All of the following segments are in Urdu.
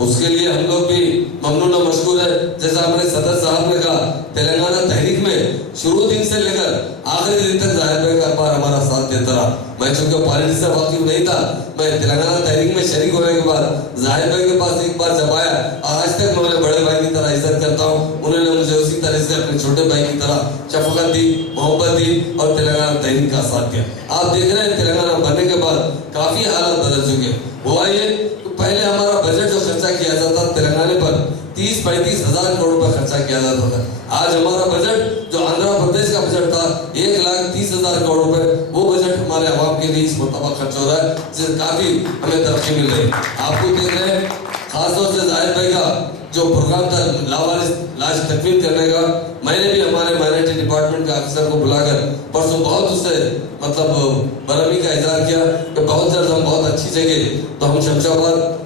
اس کے لیے ہم لوگ بھی ممنون و مشکور ہے. جیسا ہمارے صدر صاحب نے کہا, تلنگانہ تحریک میں شروع دن سے لے کر آخری دن تک ظاہر بھائی کا اخبار ہمارا ساتھ دیتا رہا. میں چونکہ پارٹی سے واقف نہیں تھا, میں تلنگانہ تحریک میں شریک ہونے کے بعد ظاہر بھائی کے پاس ایک بار جب آیا, آج تک میں انہیں بڑے بھائی کی طرح عزت کرتا ہوں. انہوں نے مجھے اسی طرح سے اپنے چھوٹے بھائی کی طرح شفقت دی, محبت دی اور تلنگانہ تحریک کا ساتھ دیا. آپ دیکھ رہے ہیں تلنگانہ بننے کے بعد کافی حالات بدل چکے. ہوا یہ کہ پہلے ہمارا بجٹ جو خرچہ کیا جاتا تلنگانے پر 30-35 ہزار کروڑ روپے خرچہ کیا جاتا تھا. آج ہمارا بجٹ جو آندھرا پردیش کا بجٹ تھا 1,30,000 کروڑ روپے, وہ بجٹ ہمارے عوام کے لیے اس مرتبہ خرچ ہو رہا ہے, جس سے کافی ہمیں ترقی مل رہی ہے. آپ کو دیکھ رہے ہیں خاص طور سے ظاہر بھائی کا جو پروگرام تھا لاوارث لاش تکمیل کرنے کا, میں نے بھی ہمارے مائنورٹی ڈپارٹمنٹ کے آفیسر کو بلا کر پرسوں بہت اس سے برہمی کا اظہار کیا کہ بہت جلد ہم بہت اچھی جگہ تو ہم شمشاباد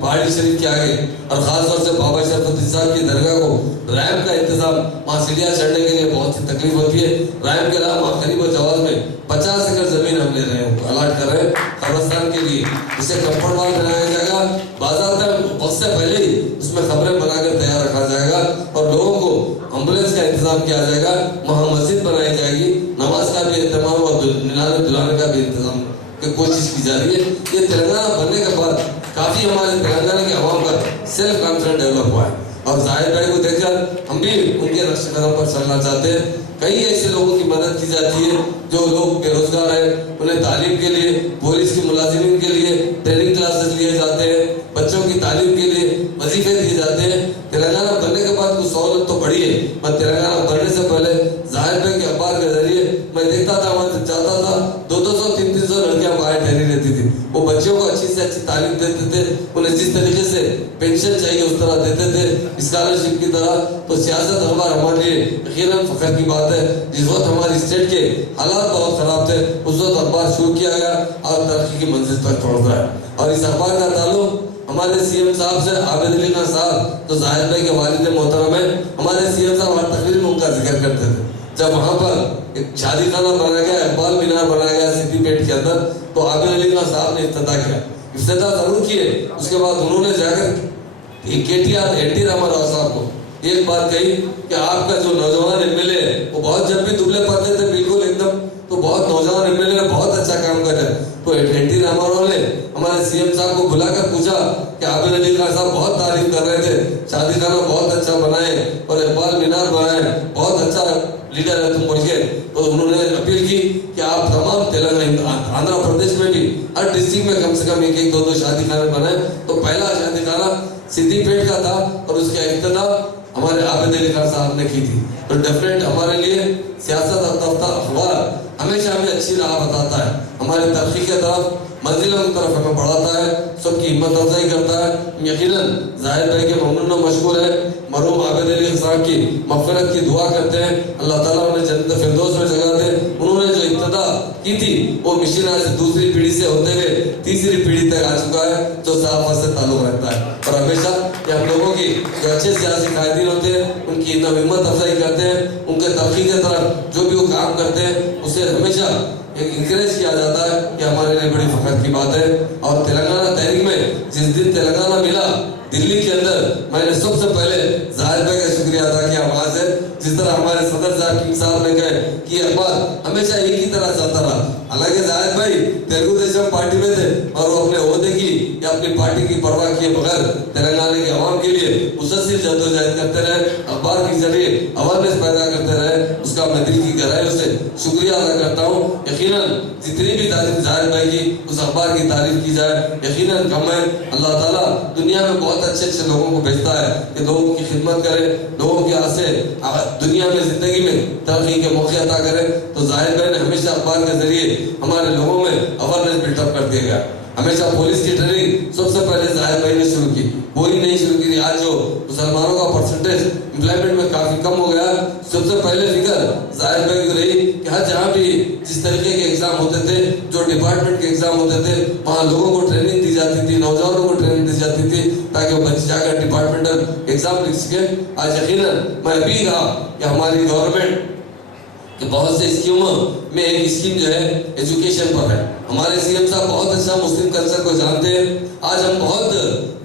پہاڑی شریف کے آگے اور خاص طور سے بابا شرف الدین صاحب کی درگاہ کو ریمپ کا انتظام, وہاں سیڑھیاں چڑھنے کے لیے بہت سی تکلیف ہوتی ہے. ریمپ کے علاوہ وہاں قریب و جواز میں 50 ایکڑ زمین ہم لے رہے ہیں, الاٹ کر رہے ہیں قبرستان کے لیے. اسے کمفرٹ وال بنایا جائے گا, باضابطہ وقت سے پہلے ہی اس میں خبریں بنا کر تیار رکھا جائے گا اور لوگوں کو ایمبولینس کا انتظام کیا جائے گا. وہاں مسجد بنائی جائے گی, نماز کا بھی اہتمام اور دلانے کا بھی انتظام کی کوشش کی جا رہی ہے. یہ تلنگانہ بننے کے بعد کافی ہمارے تلنگانہ کے عوام کا سیلف کانفیڈنس ڈیولپ ہوا ہے, اور ظاہر بھائی کو دیکھ کر ہم بھی ان کے نقش قدم پر چلنا چاہتے ہیں. کئی ایسے لوگوں کی مدد کی جاتی ہے جو لوگ بے روزگار ہیں, انہیں تعلیم کے لیے, پولیس کی ملازمین کے لیے ٹریننگ کلاسز لیے جاتے ہیں, بچوں کی تعلیم کے لیے وظیفے دیے جاتے ہیں. تلنگانہ بننے کے بعد کچھ سہولت تو بڑھی ہے, پر تلنگانہ بننے سے پہلے ظاہر بھائی کے اخبار کے ذریعے میں دیکھتا تھا, میں چاہتا تھا 200-300 لڑکیاں باہر ٹھہری رہتی تھی. وہ بچوں کو اچھی سے اچھی تعلیم دیتے تھے, انہیں جس طریقے سے پینشن چاہیے اس طرح دیتے تھے, اسکالرشپ کی طرح. تو سیاست اخبار ہمارے لیے یقیناً فخر کی بات ہے. جس وقت ہماری اسٹیٹ کے حالات بہت خراب تھے, اس وقت اخبار شروع کیا گیا اور ترقی کی منزل تک پہنچ رہا ہے. اور اس اخبار کا تعلق ہمارے سی ایم صاحب سے, عابد علی خان صاحب جو ظاہر بھائی کے والد محترم ہیں. ہمارے سی ایم صاحب ہر تقریر میں ان کا ذکر کرتے تھے. جب وہاں پر ایک شادی خانہ بنایا گیا, اقبال مینار بنایا گیا سدھی پیٹ کے اندر, تو عابد علی خان صاحب نے افتتاح کیا. افتتاح ضرور کیے, اس کے بعد انہوں نے جا کر KTR N T Rama Rao صاحب کو ایک بات کہی کہ آپ کا جو نوجوان ایم ایل اے ہے وہ بہت, جب بھی دبلے پڑتے تھے بالکل ایک دم, تو بہت نوجوان ایم ایل اے بہت اچھا کام کر رہے ہیں. تو این ٹی راما راؤ نے ہمارے سی ایم صاحب کو بلا کر پوچھا کہ عابد علی خان صاحب بہت تعریف کر رہے تھے, شادی خانہ بہت اچھا بنائے اور اقبال مینار بنائے, بہت اچھا لیڈر ہے تم بول کے. تو انہوں نے اپیل کی کہ آپ تمام تلنگانہ آندھرا پردیش میں بھی ہر ڈسٹرکٹ میں کم سے کم 1-2 شادی خانے بنائے. تو پہلا شادی خانہ سدھی پیٹ کا تھا اور اس کا افتتاح ہمارے عابد علی خان صاحب نے کی تھی. تو ڈیفینیٹ ہمارے لیے سیاست اور دفتر اخبار ہمیشہ ہمیں اچھی راہ بتاتا ہے, ہماری ترقی کے طرف, منزلوں کی طرف ہمیں بڑھاتا ہے, سب کی ہمت افزائی کرتا ہے. یقیناً ظاہر بھائی کے ممنون و مشکور ہے, مرحوم عابد علی صاحب کی مغفرت کی دعا کرتے ہیں, اللہ تعالیٰ انہیں جنت فردوس میں جگہ دے. انہوں نے جو ابتدا کی تھی وہ مشینہ سے دوسری پیڑھی سے ہوتے ہوئے تیسری پیڑھی تک آ چکا ہے, جو صحافت سے تعلق رکھتا ہے. اور ہمیشہ یہ ہم لوگوں کی جو اچھے سیاسی قائدین ہوتے ہیں ان کی ہمت افزائی کرتے ہیں, ان کے ترقی کے طرف جو بھی وہ کام کرتے ہیں اسے ہمیشہ ایک انکریج کیا جاتا ہے. کہ ہمارے لیے بڑی فخر کی بات ہے. اور تلنگانہ تحریک میں جس دن تلنگانہ ملا دلی کے اندر, میں نے سب سے پہلے ظاہر بھائی کا شکریہ ادا کیا وہاں سے. جس طرح ہمارے صدر صاحب کنگ صاحب نے کہے کہ اخبار ہمیشہ ایک ہی طرح چلتا رہا. حالانکہ ظاہر بھائی تیلگو دیشم پارٹی میں تھے اور وہ اپنے عہدے کی یا اپنی پارٹی کی پرواہ کیے بغیر تلنگانہ کے عوام کے لیے مسلسل جدوجہد کرتے رہے, اخبار کے ذریعے اویئرنیس پیدا کرتے رہے. اس کا میں دل کی گہرائیوں سے شکریہ ادا کرتا ہوں. یقیناً جتنی بھی تعریف ظاہر بھائی کی اس اخبار کی تعریف کی جائے یقیناً کم ہے. اللہ تعالیٰ دنیا میں بہت اچھے اچھے لوگوں کو بھیجتا ہے کہ لوگوں کی خدمت کرے, لوگوں کے آسے دنیا میں زندگی میں ترقی کے موقع عطا کرے. تو ظاہر بھائی نے ہمیشہ اخبار کے ذریعے ہمارے لوگوں میں اویئرنیس بلٹ اپ کر دیا گیا. ہمیشہ پولیس کی ٹریننگ سب سے پہلے ظاہر بھائی نے شروع کی, وہی نہیں شروع کی. آج جو مسلمانوں کا پرسنٹیج امپلائمنٹ میں کافی کم ہو گیا, سب سے پہلے فکر ظاہر بھائی کی رہی کہ ہر جہاں بھی جس طریقے کے ایگزام ہوتے تھے, جو ڈپارٹمنٹ کے ایگزام ہوتے تھے, وہاں لوگوں کو ٹریننگ دی جاتی تھی, نوجوانوں کو ٹریننگ دی جاتی تھی تاکہ وہ بچے جا کر ڈپارٹمنٹل ایگزام لکھ سکیں. آج یقیناً میں ابھی کہا کہ ہماری گورنمنٹ کہ بہت سے اسکیموں میں ایک اسکیم جو ہے ایجوکیشن پر ہے. ہمارے سی ایم صاحب بہت اچھا مسلم کلچر کو جانتے ہیں. آج ہم بہت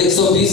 120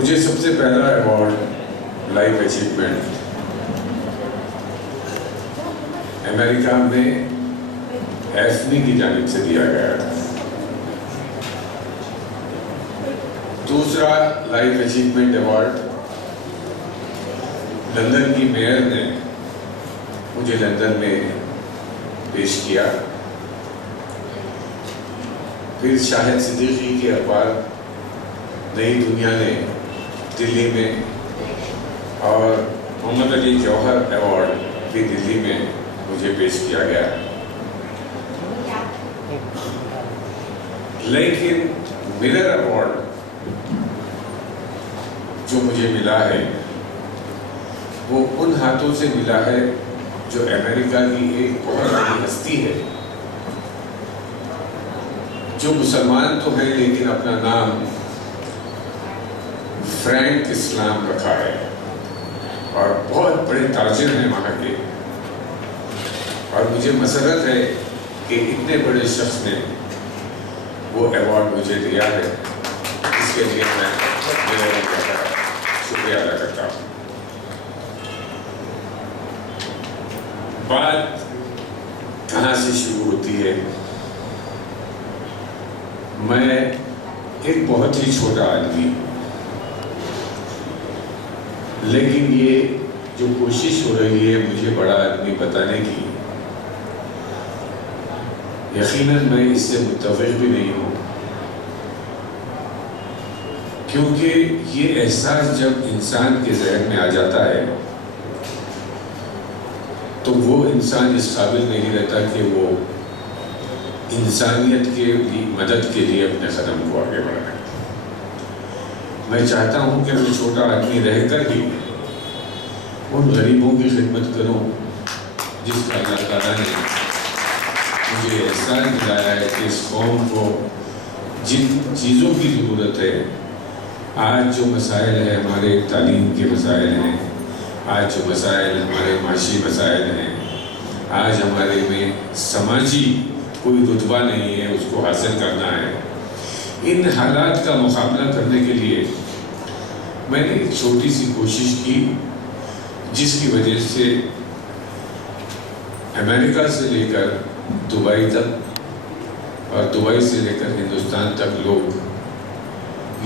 مجھے سب سے پہلا ایوارڈ لائف اچیومنٹ امریکہ میں ایفنی کی جانب سے دیا گیا تھا. دوسرا لائف اچیومنٹ ایوارڈ لندن کی میئر نے مجھے لندن میں پیش کیا. پھر شاہد صدیقی کے اخبار نئی دنیا نے دلی میں اور محمد علی جوہر ایوارڈ بھی دلی میں مجھے پیش کیا گیا. لیکن مرر ایوارڈ جو مجھے ملا ہے وہ ان ہاتھوں سے ملا ہے جو امریکہ کی ایک بہت بڑی ہستی ہے، جو مسلمان تو ہے لیکن اپنا نام فرینک اسلام رکھا ہے اور بہت بڑے تاجر ہیں وہاں کے. اور مجھے مسرت ہے کہ اتنے بڑے شخص نے وہ ایوارڈ مجھے دیا ہے. اس کے لیے میں شکریہ ادا کرتا ہوں. بات کہاں سے شروع ہوتی ہے؟ میں ایک بہت ہی چھوٹا آدمی، لیکن یہ جو کوشش ہو رہی ہے مجھے بڑا آدمی بتانے کی، یقیناً میں اس سے متفق بھی نہیں ہوں. کیونکہ یہ احساس جب انسان کے ذہن میں آ جاتا ہے تو وہ انسان اس قابل نہیں رہتا کہ وہ انسانیت کے مدد کے لیے اپنے قدم کو آگے بڑھائے. میں چاہتا ہوں کہ میں چھوٹا آدمی رہ کر ہی ان غریبوں کی خدمت کروں جس کا اللہ تعالیٰ نے مجھے احسان دلایا ہے کہ اس قوم کو جن چیزوں کی ضرورت ہے، آج جو مسائل ہیں ہمارے تعلیم کے مسائل ہیں، آج جو مسائل ہمارے معاشی مسائل ہیں، آج ہمارے میں سماجی کوئی رتبہ نہیں ہے، اس کو حاصل کرنا ہے. ان حالات کا مقابلہ کرنے کے لیے میں نے ایک چھوٹی سی کوشش کی، جس کی وجہ سے امریکہ سے لے کر دبئی تک اور دبئی سے لے کر ہندوستان تک لوگ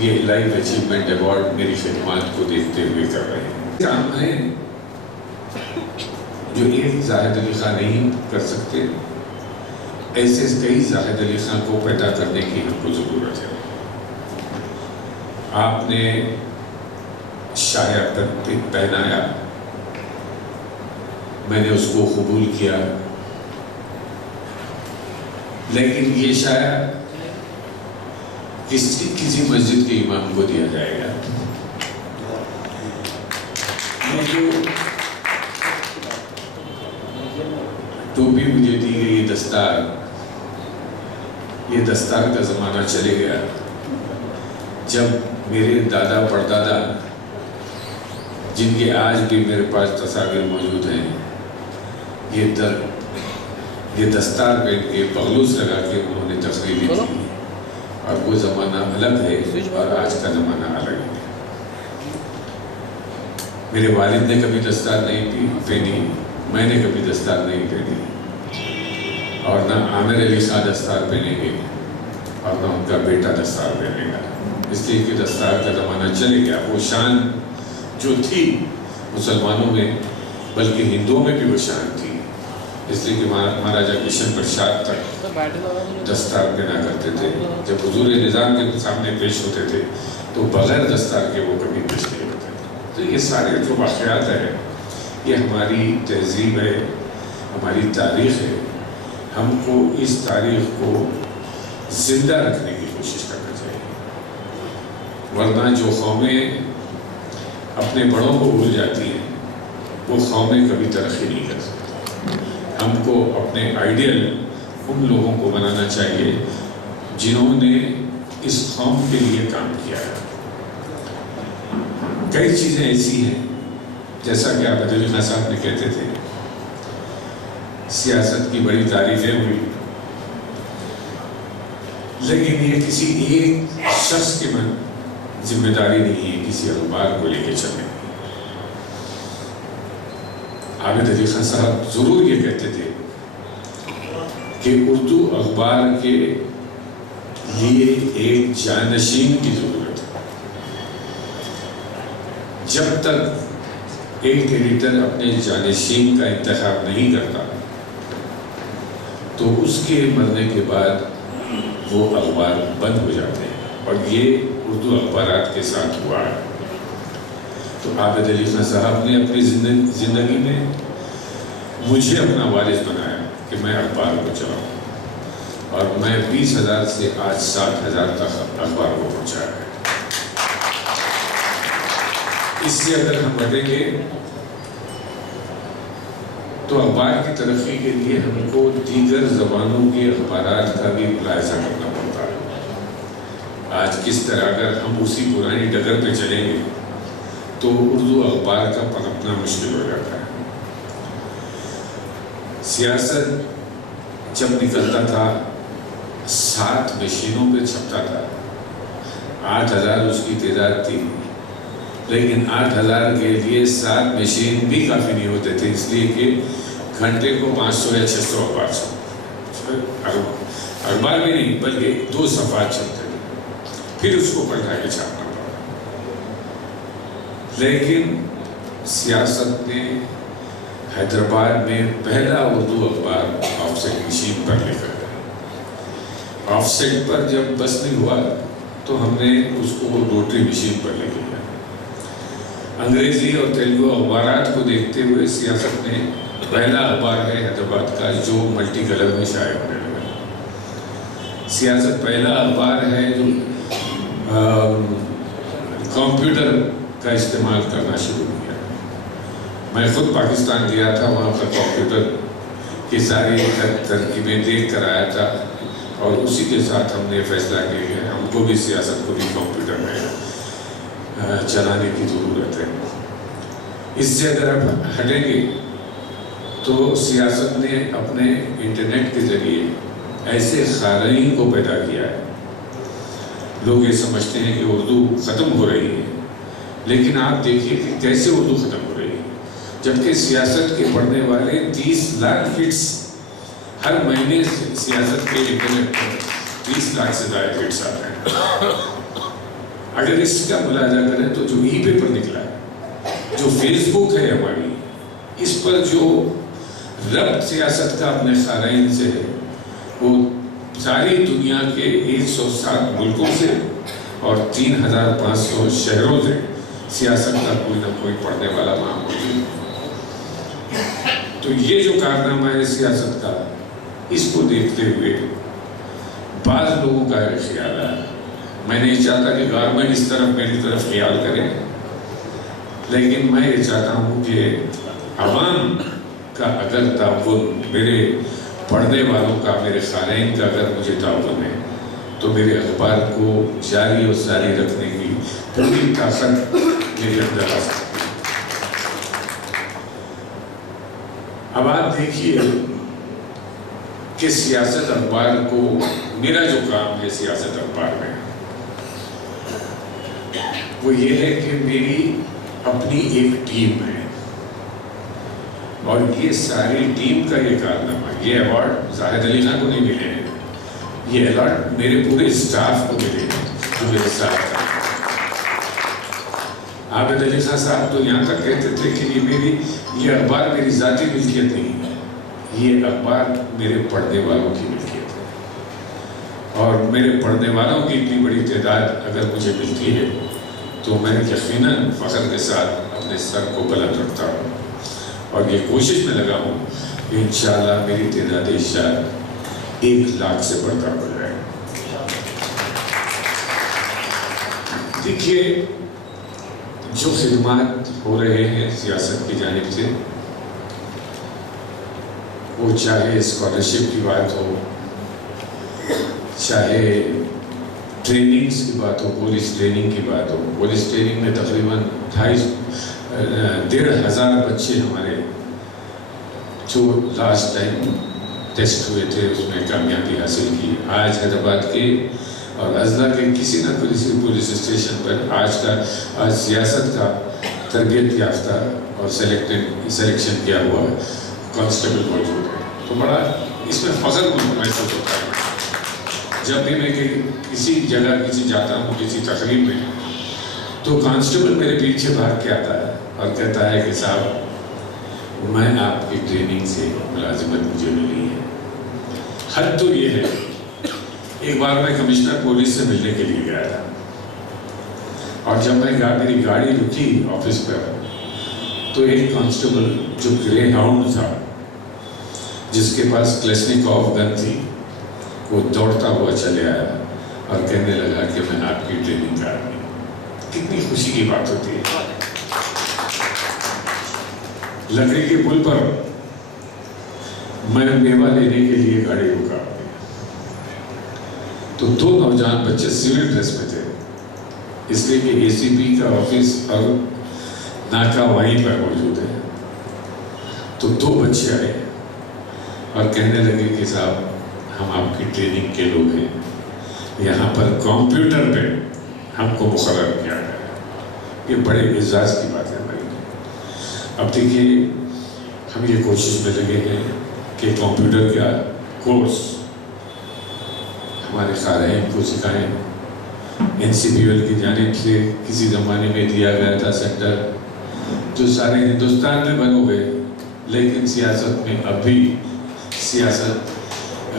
یہ لائف اچیومنٹ ایوارڈ میری خدمات کو دیکھتے ہوئے کر رہے ہیں. کام ہیں جو ایک زاہد علی خان نہیں کر سکتے، ایسے کئی زاہد علی خان کو پیدا کرنے کی ہم کو ضرورت ہے. آپ نے شاہ پہنایا، میں نے اس کو قبول کیا، لیکن یہ شاید کسی مسجد کے امام کو دیا جائے گا. ٹوپی مجھے دی گئی، دستار، یہ دستار کا زمانہ چلے گیا جب میرے دادا پردادا، جن کے آج بھی میرے پاس تصاویر موجود ہیں، یہ دستار پہن کے بغلوس لگا کے انہوں نے تقریر دی تھی. اور وہ زمانہ الگ ہے اور آج کا زمانہ الگ ہے. میرے والد نے کبھی دستار نہیں پہنی، میں نے کبھی دستار نہیں پہنی، اور نہ عامر علی خان دستار پہنیں گے اور نہ ان کا بیٹا دستار پہنے گا. اس لیے کہ دستار کا زمانہ چلے گیا. وہ شان جو تھی مسلمانوں میں، بلکہ ہندوؤں میں بھی وہ شان تھی. اس لیے کہ مہاراجہ کشن پرساد تک دستار پہنا کرتے تھے. جب حضور نظام کے سامنے پیش ہوتے تھے تو بغیر دستار کے وہ کبھی پیش نہیں ہوتے تھے. تو یہ سارے جو واقعات ہیں، یہ ہماری تہذیب ہے، ہماری تاریخ ہے. ہم کو اس تاریخ کو زندہ رکھنے کی کوشش کرنا چاہیے، ورنہ جو قومیں اپنے بڑوں کو بھول جاتی ہیں وہ قومیں کبھی ترقی نہیں کر سکتی. ہم کو اپنے آئیڈیل ان لوگوں کو بنانا چاہیے جنہوں نے اس قوم کے لیے کام کیا ہے. کئی چیزیں ایسی ہیں، جیسا کہ آپ علی خان صاحب نے کہتے تھے، سیاست کی بڑی تعریفیں ہوئی، لیکن یہ کسی ایک شخص کے ذمہ داری نہیں ہے کسی اخبار کو لے کے چلنے کی۔ عابد علی خان صاحب ضرور یہ کہتے تھے کہ اردو اخبار کے لیے ایک جانشین کی ضرورت ہے۔ جب تک ایک ایڈیٹر اپنے جانشین کا انتخاب نہیں کرتا تو اس کے مرنے کے بعد وہ اخبار بند ہو جاتے ہیں، اور یہ اردو اخبارات کے ساتھ ہوا ہے۔ تو عابد علی خان صاحب نے اپنی زندگی میں مجھے اپنا وارث بنایا کہ میں اخبار کو چلاؤں، اور میں 20,000 سے آج 60,000 تک اخبار کو پہنچایا ہے۔ اس سے اگر ہم بڑھیں گے تو اخبار کی ترقی کے لیے ہم کو دیگر زبانوں کے اخبارات کا بھی ملاحظہ کرنا پڑتا ہے۔ آج کس طرح اگر ہم اسی پرانی ڈگر پہ چلیں گے تو اردو اخبار کا پنپنا مشکل ہو جاتا ہے۔ سیاست جب نکلتا تھا 7 مشینوں پہ چھپتا تھا، 8,000 اس کی تعداد تھی، لیکن 8,000 کے لیے 7 مشین بھی کافی نہیں ہوتے تھے، اس لیے کہ گھنٹے کو 500 یا 600 اخبار چھپتے، اخبار بھی نہیں بلکہ 2 صفحات چھپتے تھے، پھر اس کو پلٹا کے چھاپنا پڑا۔ لیکن سیاست نے حیدرآباد میں پہلا اردو اخبار آف سیٹ مشین پر لکھا ہے۔ آف سیٹ پر جب بس نہیں ہوا تو ہم نے اس کو روٹری مشین پر لے لیا۔ انگریزی اور تیلگو اخبارات کو دیکھتے ہوئے سیاست نے پہلا اخبار ہے حیدرآباد کا جو ملٹی کلر میں شائع ہونے لگا۔ سیاست پہلا اخبار ہے جو کمپیوٹر کا استعمال کرنا شروع کیا۔ میں خود پاکستان گیا تھا، وہاں پر کمپیوٹر کی ساری ترکیبیں دیکھ کر آیا تھا، اور اسی کے ساتھ ہم نے فیصلہ کیا کہ ہم کو بھی سیاست کو بھی کمپیوٹر میں چلانے کی ضرورت ہے۔ اس سے اگر آپ ہٹیں گے تو سیاست نے اپنے انٹرنیٹ کے ذریعے ایسے خارئین کو پیدا کیا ہے۔ لوگ یہ سمجھتے ہیں کہ اردو ختم ہو رہی ہے، لیکن آپ دیکھیے کہ کیسے اردو ختم ہو رہی ہے، جبکہ سیاست کے پڑھنے والے 30 لاکھ ہٹس ہر مہینے سیاست کے انٹرنیٹ پر 30 لاکھ سے زیادہ ہٹس آتے ہیں۔ اگر اس کا ملاحظہ کریں تو جو ای پیپر نکلا ہے، جو فیس بک ہے ہماری، اس پر جو ربط سیاست کا اپنے خارئین سے ہے وہ ساری دنیا کے 107 ملکوں سے اور 3,500 شہروں سے سیاست کا کوئی نہ کوئی پڑھنے والا وہاں موجود ہے۔ تو یہ جو کارنامہ ہے سیاست کا، اس کو دیکھتے ہوئے بعض لوگوں کا یہ خیال ہے، میں نہیں چاہتا کہ گورنمنٹ اس طرف میری طرف خیال کرے، لیکن میں یہ چاہتا ہوں کہ عوام کا اگر تعاون، میرے پڑھنے والوں کا، میرے خارئین کا اگر مجھے تعاون ہے تو میرے اخبار کو جاری اور ساری رکھنے کی پوری طاقت میرے اندر آ سکتی ہے۔ اب آپ دیکھیے کہ سیاست اخبار کو، میرا جو کام ہے سیاست اخبار میں، وہ یہ ہے کہ میری اپنی ایک ٹیم ہے، اور یہ ساری ٹیم کا یہ کارنامہ، یہ ایوارڈ زاہد علی خان کو نہیں ملے ہیں، یہ ایوارڈ میرے پورے اسٹاف کو ملے ہیں جو میرے ساتھ تھا۔ عابد علی خان صاحب تو یہاں تک کہتے تھے کہ یہ اخبار میری ذاتی ملکیت نہیں ہے، یہ اخبار میرے پڑھنے والوں کی ملکیت ہے، اور میرے پڑھنے والوں کی اتنی بڑی تعداد اگر مجھے ملتی ہے تو میں یقیناً فخر کے ساتھ اپنے سر کو بلند رکھتا ہوں، اور یہ کوشش میں لگا ہوں کہ انشاءاللہ میری تعداد شاید 1 لاکھ سے بڑھ کر ہو جائے۔ دیکھیے جو خدمات ہو رہے ہیں سیاست کی جانب سے، وہ چاہے اسکالرشپ کی بات ہو، چاہے ٹریننگز کی بات ہو، پولیس ٹریننگ کی بات ہو، پولیس ٹریننگ میں تقریباً 1,500 بچے ہمارے جو لاسٹ ٹائم ٹیسٹ ہوئے تھے اس میں کامیابی حاصل کی۔ آج حیدرآباد کے اور اضلاع کے کسی نہ کسی پولیس اسٹیشن پر آج سیاست کا تربیت یافتہ اور سلیکشن کیا ہوا کانسٹیبل موجود ہے. تو بڑا اس میں فخر محسوس ہوتا ہے جب بھی میں کسی جگہ جاتا ہوں کسی تقریب میں, تو کانسٹیبل میرے پیچھے بھاگ کے آتا ہے اور کہتا ہے کہ صاحب میں آپ کی ٹریننگ سے ملازمت مجھے ملی ہے. حد تو یہ ہے, ایک بار میں کمشنر پولیس سے ملنے کے لیے گیا تھا, اور جب میری گاڑی رکی آفس پر, تو ایک کانسٹیبل جو گرے ہاؤنڈ تھا جس کے پاس کلیشنکوف گن تھی, وہ دوڑتا ہوا چلے آیا اور کہنے لگا کہ میں آپ کی ٹریننگ کا آدمی. کتنی خوشی کی بات ہوتی ہے. لکڑی کے پل پر میں میوہ لینے کے لیے گاڑی رکا, تو 2 نوجوان بچے سول ڈریس میں تھے, اس لیے کہ ACP کا آفس اور ناکہ وہیں پر موجود ہے. تو 2 بچے آئے اور کہنے لگے کہ صاحب ہم آپ کی ٹریننگ کے لوگ ہیں, یہاں پر کمپیوٹر پہ ہم کو مقرر کیا گیا. یہ بڑے اعزاز کی بات ہے ہماری. اب دیکھیے ہم یہ کوشش میں لگے ہیں کہ کمپیوٹر کا کورس ہمارے خارجین کو سکھائیں. NCPL کی جانب سے کسی زمانے میں دیا گیا تھا سینٹر, جو سارے ہندوستان میں بند ہو گئے, لیکن سیاست میں اب بھی سیاست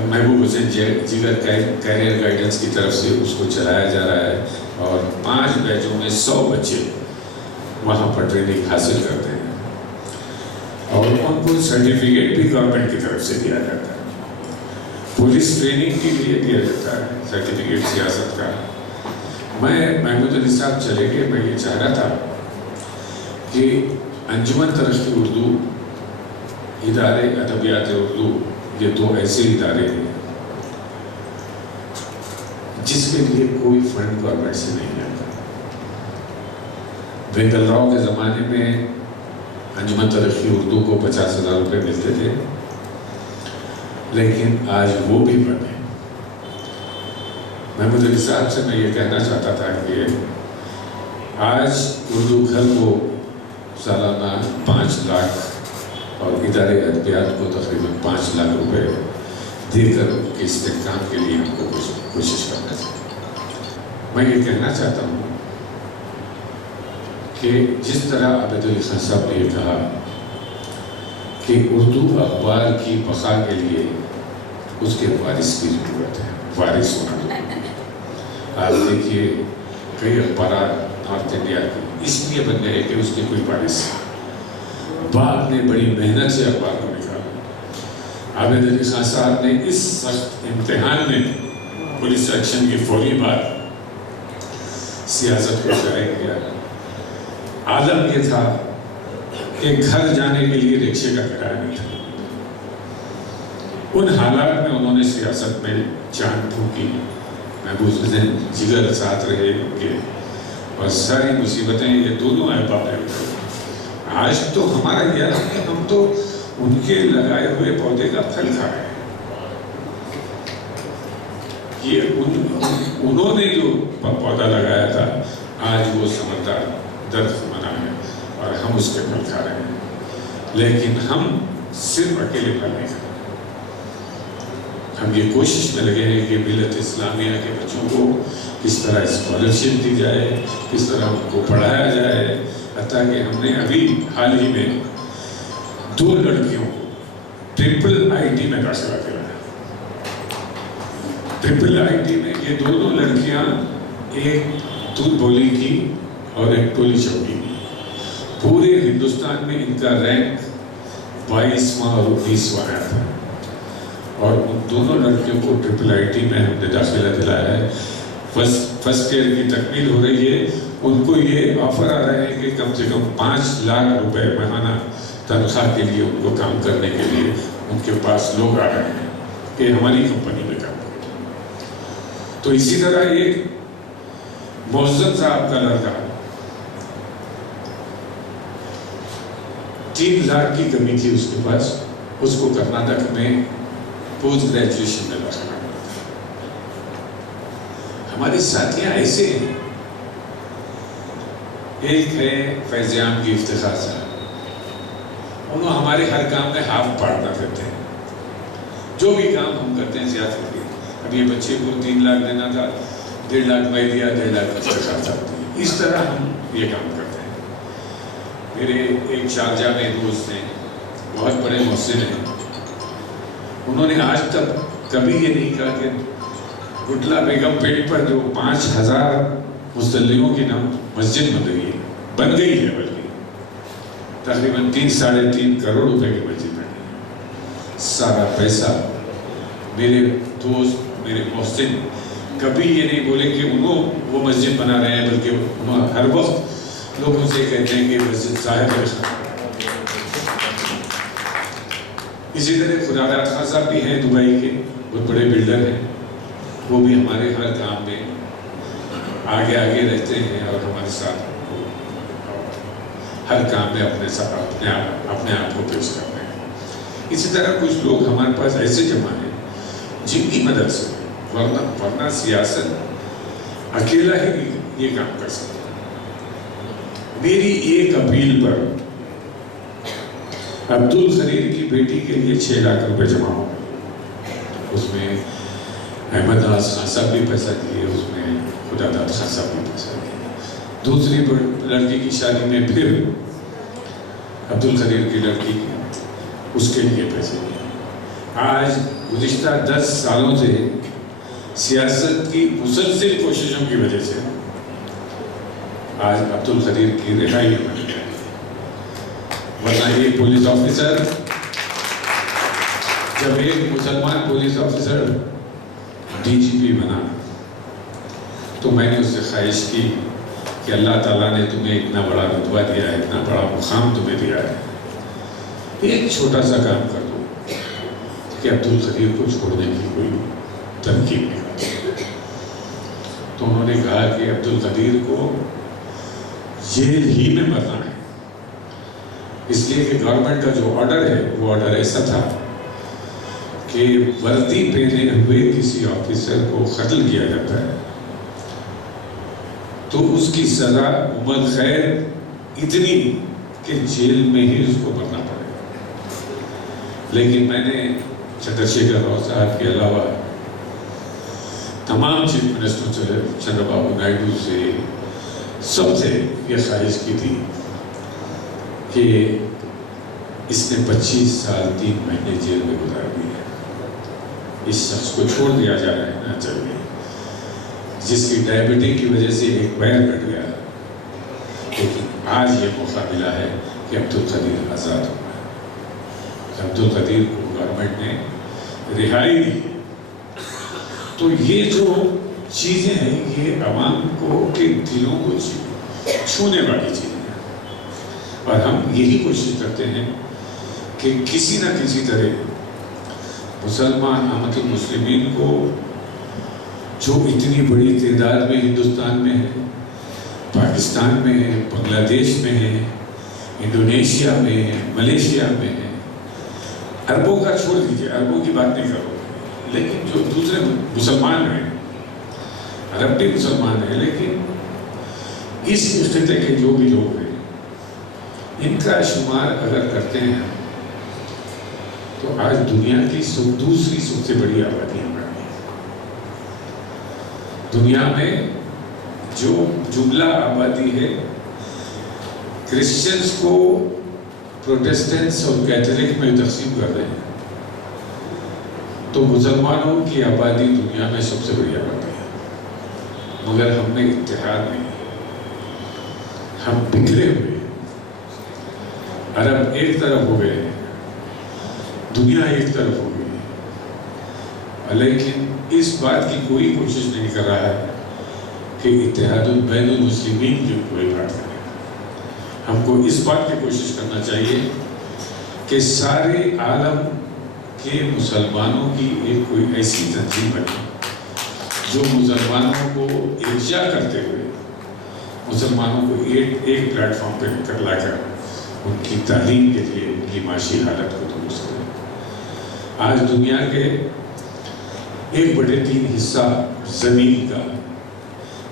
محبوب حسین جگر کیریئر گائیڈنس کی طرف سے اس کو چلایا جا رہا ہے, اور 5 بیچوں میں 100 بچے وہاں پر ٹریننگ حاصل کرتے ہیں, اور ان کو سرٹیفکیٹ بھی گورنمنٹ کی طرف سے دیا جاتا ہے. پولیس ٹریننگ کے لیے دیا جاتا ہے سرٹیفکیٹ سیاست کا. میں محمود علی صاحب چلے گئے, میں یہ چاہ رہا تھا کہ انجمن ترقی اردو, ادارے ادبیات اردو, یہ 2 ایسے ادارے ہیں جس کے لیے کوئی فنڈ گورنمنٹ سے نہیں آتا. وینکل راؤ کے زمانے میں انجمن ترقی اردو کو 50,000 روپے ملتے تھے, لیکن آج وہ بھی بند ہے. محمود علی صاحب سے میں یہ کہنا چاہتا تھا کہ آج اردو گھر کو سالانہ 5 لاکھ اور ادارے ادبیات کو تقریباً 5 لاکھ روپے دے کر ان کے استحکام کے لیے ہم کو کوشش کرنا چاہیے. میں یہ کہنا چاہتا ہوں کہ جس طرح عابد علی خان صاحب نے یہ کہا کہ اردو اخبار کی بقا کے لیے اس کے وارث کی ضرورت ہے, وارث ہونا ضروری ہے. آپ دیکھیے کئی اخبارات نارتھ انڈیا کے اس لیے بن گئے کہ اس کے کوئی وارث ہے. باپ نے بڑی محنت سے اخبار کو نکالا. عابد علی خان صاحب نے اس سخت امتحان میں پولیس ایکشن کی فوری بعد سیاست کو جاری کیا. عالم یہ تھا کہ گھر جانے کے لیے رکشے کا کرایہ نہیں تھا. ان حالات میں انہوں نے سیاست میں جان پھونکی. محبوب حسین جگر ساتھ رہے ان کے, اور ساری مصیبتیں یہ دونوں احباب نے اٹھائی. آج تو ہمارا یہ ہے کہ ہم تو ان کے لگائے ہوئے پودے کا پھل کھا رہے ہیں. یہ انہوں نے جو پودا لگایا تھا آج وہ سمجھدار درخت بنا ہے اور ہم اس کے پھل کھا رہے ہیں. لیکن ہم صرف اکیلے پھل نہیں کھا رہے. ہم یہ کوشش میں لگے ہیں کہ ملت اسلامیہ کے بچوں کو کس طرح اسکالرشپ دی جائے, کس طرح ان کو پڑھایا جائے. حتیٰ کہ ہم نے ابھی حال ہی میں 2 لڑکیوں کو ٹرپل IIT میں داخلہ دلایا. ٹرپل IIT میں یہ دونوں لڑکیاں ایک دودھ بولی کی اور ایک ٹولی چوکی کی. پورے ہندوستان میں ان کا رینک 22واں اور 19واں آیا تھا, اور ان دونوں لڑکیوں کو ٹرپل IIT میں ہم نے داخلہ دلایا ہے. فرسٹ ایئر کی تکمیل ہو رہی ہے. ان کو یہ آفر آ رہا ہے کہ کم سے کم 5 لاکھ روپے ماہانہ تنخواہ کے لیے ان کو کام کرنے کے لیے ان کے پاس لوگ آ رہے ہیں کہ ہماری کمپنی میں کام کریں. تو اسی طرح ایک محسن صاحب کا لڑکا 3 لاکھ کی کمی تھی اس کے پاس, اس کو کرناٹک میں پوسٹ گریجویشن میں داخلہ. ہمارے ساتھیاں ایسے ہیں. ایک ہے فیض عام کی افتخار صاحب, انہوں ہمارے ہر کام میں ہاتھ پاڑنا کرتے ہیں. جو بھی کام ہم کرتے ہیں سیاست کے, اب یہ بچے کو 3 لاکھ دینا تھا, 1.5 لاکھ میں دیا, 1.5 لاکھ افتخار صاحب دی. اس طرح ہم یہ کام کرتے ہیں. میرے ایک شارجہ میں دوست ہیں, بہت بڑے محسن ہیں, انہوں نے آج تک کبھی یہ نہیں کہا کہ گٹلا بیگم پیٹ پر جو 5,000 مصلیوں کی نام مسجد بن رہی ہے, بن گئی ہے, بلکہ تقریباً 3-3.5 کروڑ روپے کی مسجد بنی ہے. سارا پیسہ میرے دوست, میرے محسن کبھی یہ نہیں بولے کہ انہوں وہ مسجد بنا رہے ہیں, بلکہ انہوں ہر وقت لوگوں سے کہتے ہیں کہ مسجد صاحب ہے. اسی طرح خداداد خان صاحب بھی ہیں دبئی کے, بہت بڑے بلڈر ہیں, وہ بھی ہمارے ہر کام میں آگے رہتے ہیں اور ہمارے ساتھ ہر کام میں اپنے آپ کو پیش کرتے ہیں. اسی طرح کچھ لوگ ہمارے پاس ایسے جمع ہیں جن کی مدد سے ورنہ سیاست اکیلا ہی یہ کام کر سکتا ہے. میری ایک اپیل پر عبدالخلیل کی بیٹی کے لیے 6 لاکھ روپے جمع ہو گئے. اس میں احمد نواز خان صاحب بھی پیسہ دیے, اس میں خداداد خان صاحب بھی پیسہ دیے. دوسری لڑکی کی شادی میں پھر عبدالخلیل کی لڑکی کی اس کے لیے پیسے دیے. آج گزشتہ 10 سالوں سے سیاست کی مسلسل کوششوں کی وجہ سے آج عبدالخلیل کی رہائی بن گئی. ورنہ ایک پولیس آفیسر, جب ایک مسلمان پولیس آفیسر DGP بنا تو میں نے اس سے خواہش کی کہ اللہ تعالیٰ نے تمہیں اتنا بڑا رتبہ دیا ہے, اتنا بڑا مقام تمہیں دیا ہے, ایک چھوٹا سا کام کر دو کہ عبدالخلیل کو چھوڑنے کی کوئی تنقید نہیں کرتی. تو انہوں نے کہا کہ عبدالخلیل کو جیل ہی میں مرنا ہے, اس لیے کہ گورنمنٹ کا جو آرڈر ہے وہ آرڈر ایسا تھا کہ وردی پہنے ہوئے کسی آفیسر کو قتل کیا جاتا ہے تو اس کی سزا عمر قید اتنی کہ جیل میں ہی اس کو مرنا پڑے گا. لیکن میں نے چندر شیکھر راؤ صاحب کے علاوہ تمام چیف منسٹر سے, چندر بابو نائیڈو سے, سب سے یہ خواہش کی تھی کہ اس نے 25 سال 3 مہینے جیل میں گزار دیے, اس شخص کو چھوڑ دیا جانا چاہیے, جس کی ڈائبٹک کی وجہ سے ایک پیر کٹ گیا. لیکن آج یہ موقع ملا ہے کہ عبدالخلیل آزاد ہوا ہے. عبدالخلیل کو گورنمنٹ نے رہائی دی. تو یہ جو چیزیں ہیں یہ عوام کو کے دلوں کو چھونے والی چیزیں ہیں, اور ہم یہی کوشش کرتے ہیں کہ کسی نہ کسی طرح مسلمان امت المسلمین کو جو اتنی بڑی تعداد میں ہندوستان میں ہے, پاکستان میں ہے, بنگلہ دیش میں ہے, انڈونیشیا میں ہے, ملیشیا میں ہے, عربوں کا چھوڑ دیجیے, عربوں کی بات نہیں کرو, لیکن جو دوسرے مسلمان ہیں, عرب بھی مسلمان ہیں, لیکن اس خطے کے جو بھی لوگ ہیں ان کا شمار اگر کرتے ہیں تو آج دنیا کی دوسری سب سے بڑی آبادی ہماری ہے. دنیا میں جو جملہ آبادی ہے کرسچنز کو پروٹیسٹنٹس اور کیتھولک میں تقسیم کر رہے ہیں, تو مسلمانوں کی آبادی دنیا میں سب سے بڑی آبادی ہے. مگر ہم میں اتحاد نہیں, ہم بکھرے ہوئے. عرب ایک طرف ہو گئے, دنیا ایک طرف ہو گئی, لیکن اس بات کی کوئی کوشش نہیں کر رہا ہے کہ اتحاد بین المسلمین کی کوئی بات کرے. ہم کو اس بات کی کوشش کرنا چاہیے کہ سارے عالم کے مسلمانوں کی ایک کوئی ایسی تنظیم بنے جو مسلمانوں کو یکجا کرتے ہوئے مسلمانوں کو ایک پلیٹ فارم پہ کر لا کر ان کی تعلیم کے لیے ان کی معاشی حالت کو درست کرے. آج دنیا کے 1/3 حصہ زمین کا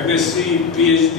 MSc, PhD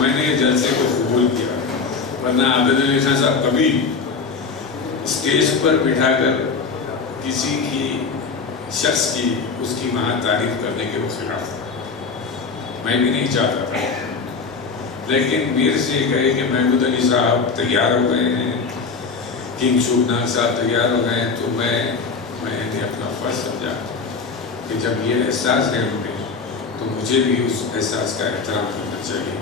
میں نے یہ جلسے کو قبول کیا، ورنہ عابد علی خان صاحب کبھی اسٹیج پر بٹھا کر کسی کی شخص کی اس کی وہاں تعریف کرنے کے وہ خلاف تھا، میں بھی نہیں چاہتا تھا، لیکن میر سے کہے کہ محمود علی صاحب تیار ہو گئے ہیں، کنگ شوبناک صاحب تیار ہو گئے ہیں، تو میں نے اپنا فرض سمجھا کہ جب یہ احساس ہے ان میں تو مجھے بھی اس احساس کا احترام کرنا چاہیے،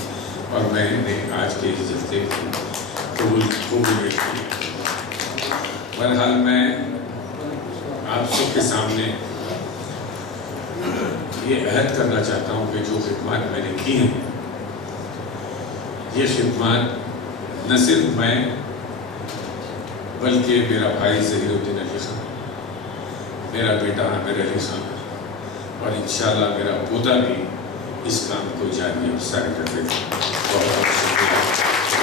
اور میں نے آج کے اس جلسے کی قبولیت کی۔ بہرحال میں آپ سب کے سامنے یہ عہد کرنا چاہتا ہوں کہ جو خدمات میں نے کی ہیں، یہ خدمات نہ صرف میں بلکہ میرا بھائی ظہیر الدین علی خان، میرا بیٹا عامر علی خان، اور انشاءاللہ میرا پوتا بھی اس کام کو جاری افزائی کر دے گا۔ بہت بہت شکریہ۔